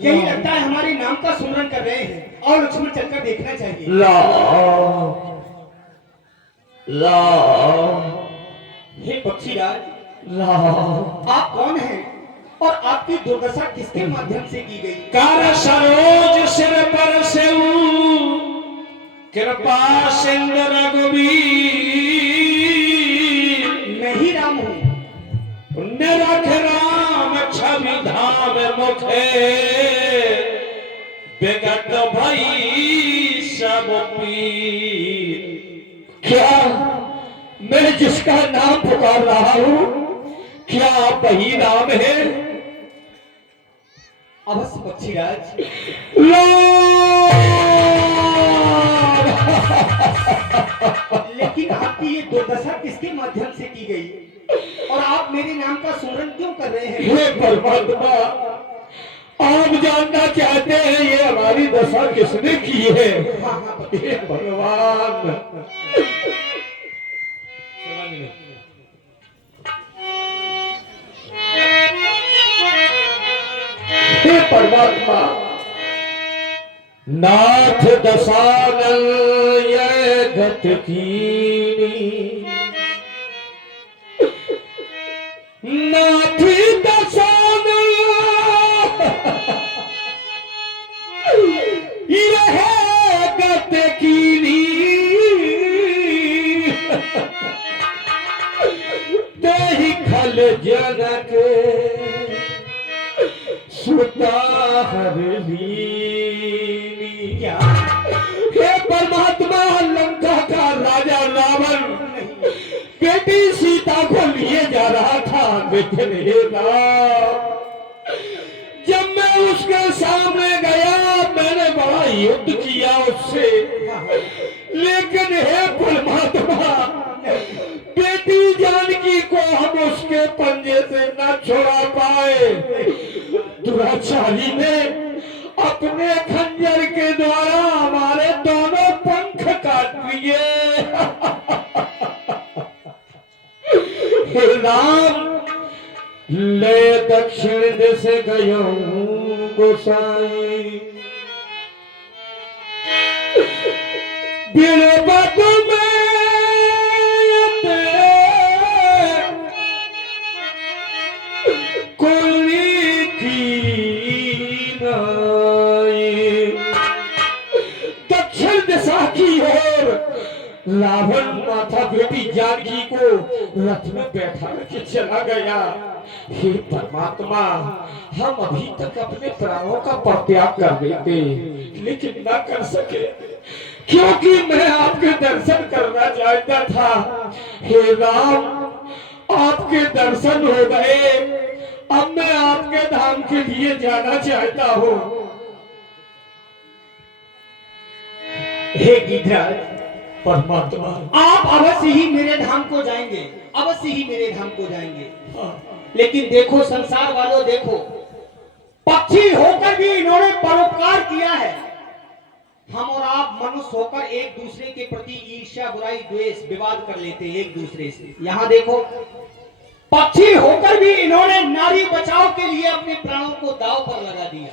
यही लगता है हमारे नाम का सुमरन कर रहे हैं। और लक्ष्मण चलकर देखना चाहिए। ला ला हे पक्षीराज, ला आप कौन हैं और आपकी दुर्दशा किसके माध्यम से की गई? कर सरोज सिर पर से कृपा सिंधु रघुवीर, मैं ही राम हूँ। निरख राम छवि धाम मुखे, विगत भई सब पीर। क्या मैं जिसका नाम पुकार रहा हूँ, क्या आप वही राम है? अवश्य पक्षीराज। लेकिन आपकी ये दुर्दशा किसके माध्यम से की गई और आप मेरे नाम का सुमरन क्यों कर रहे हैं? हे परमात्मा, आप जानना चाहते हैं ये हमारी दशा किसने की है? हे भगवान, हे परमात्मा, नाथ दशानल ये गत कीनी, नाथ दशानल यह गत कीनी, देहि खल जनक सुता हरली। क्या? हे परमात्मा, लंका का राजा रावण बेटी सीता को लिए जा रहा था, लेकिन हे राम, जब मैं उसके सामने गया मैंने बड़ा युद्ध किया उससे, लेकिन हे परमात्मा, बेटी जानकी को हम उसके पंजे से न छोड़ा पाए। दुराचारी ने अपने खंजर के द्वारा हमारे दोनों पंख काट लिए। हे राम, ले दक्षिण दिश गयो गोसाई, बिलबत में कोई की नाई। दक्षिण दिशा की ओर रावण माता बेटी जानकी को रथ में बैठा के चला गया। हे परमात्मा, हम अभी तक अपने प्राणों का परित्याग कर देते, लेकिन ना कर सके, क्योंकि मैं आपके दर्शन करना चाहता था। हे राम, आपके दर्शन हो गए, अब मैं आपके धाम के लिए जाना चाहता हूँ। हे गिद्धराज, परमात्मा, आप अवश्य ही मेरे धाम को जाएंगे, अवश्य ही मेरे धाम को जाएंगे। हाँ। लेकिन देखो संसार वालों, देखो, पक्षी होकर भी इन्होंने परोपकार किया है। हम और आप मनुष्य होकर एक दूसरे के प्रति ईर्ष्या, बुराई, द्वेष, विवाद कर लेते हैं एक दूसरे से। यहाँ देखो, पक्षी होकर भी इन्होंने नारी बचाव के लिए अपने प्राणों को दांव पर लगा दिया।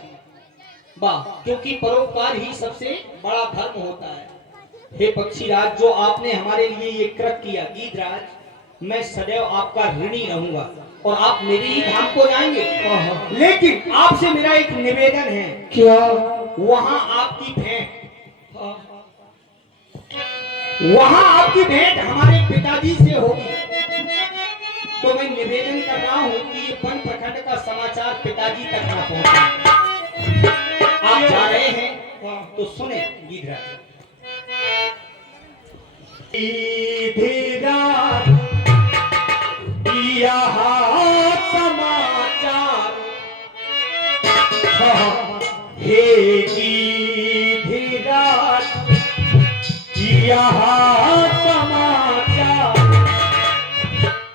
वाह, क्योंकि परोपकार ही सबसे बड़ा धर्म होता है। हे पक्षीराज, जो आपने हमारे लिए ये कृत्य किया, गीधराज, मैं सदैव आपका ऋणी रहूंगा और आप मेरे ही धाम को जाएंगे। लेकिन आपसे मेरा एक निवेदन है। क्या? वहां आपकी भेंट, वहां आपकी भेंट हमारे पिताजी से होगी। तो मैं निवेदन कर रहा हूं कि ये वन प्रखंड का समाचार पिताजी तक ना पहुंचे। आप जा रहे हैं तो सुने गीधराज। गीधराज यहाँ समाचार, हे गीधराज यहाँ समाचार,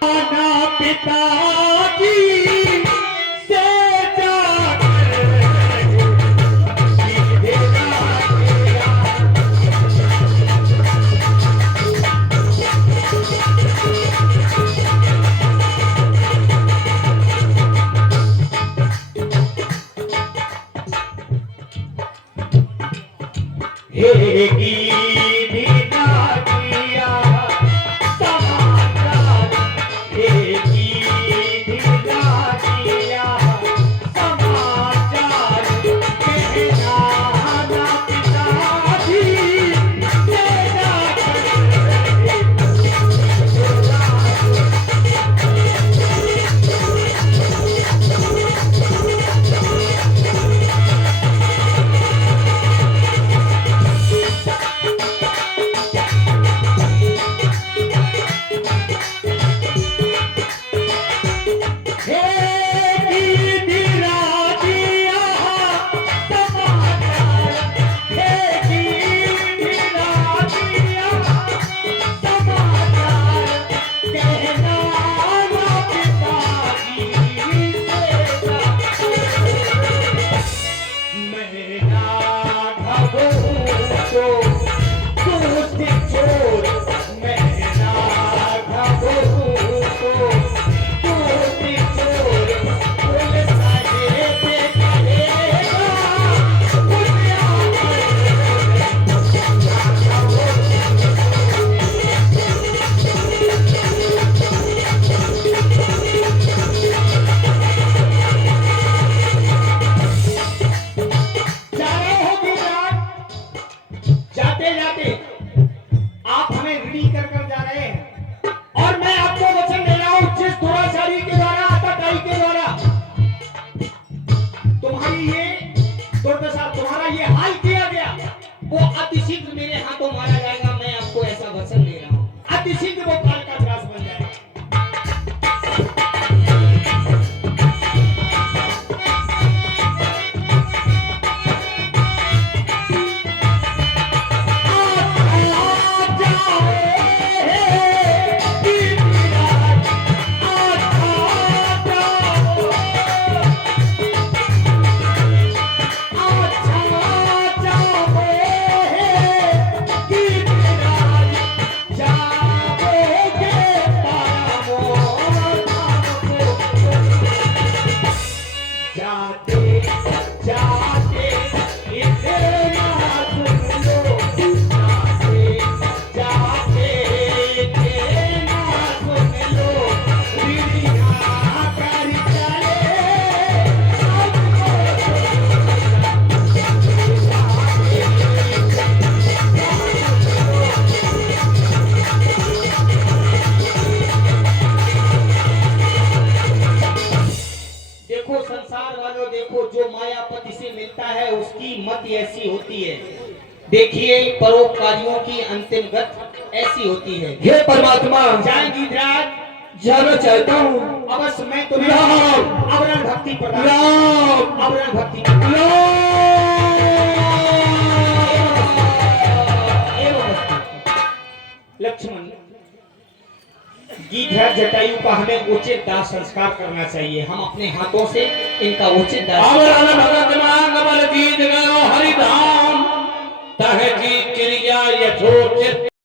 आना पिताजी से जाकर मिलता है उसकी मत ऐसी होती है। देखिए परोपकारियों की अंतिम गति ऐसी होती है। हे परमात्मा, जय गीतराज, जाना चाहता हूँ। अवश्य मैं तुम्हें राम। अवरण भक्ति प्रदान राम। अवरण भक्ति एवं लक्ष्मण, गीतराज जटायु का हमें उचित दाह संस्कार करना चाहिए। हम अपने हाथों से इनका उचित दाह हरिधाम तह की क्रिया यथोचित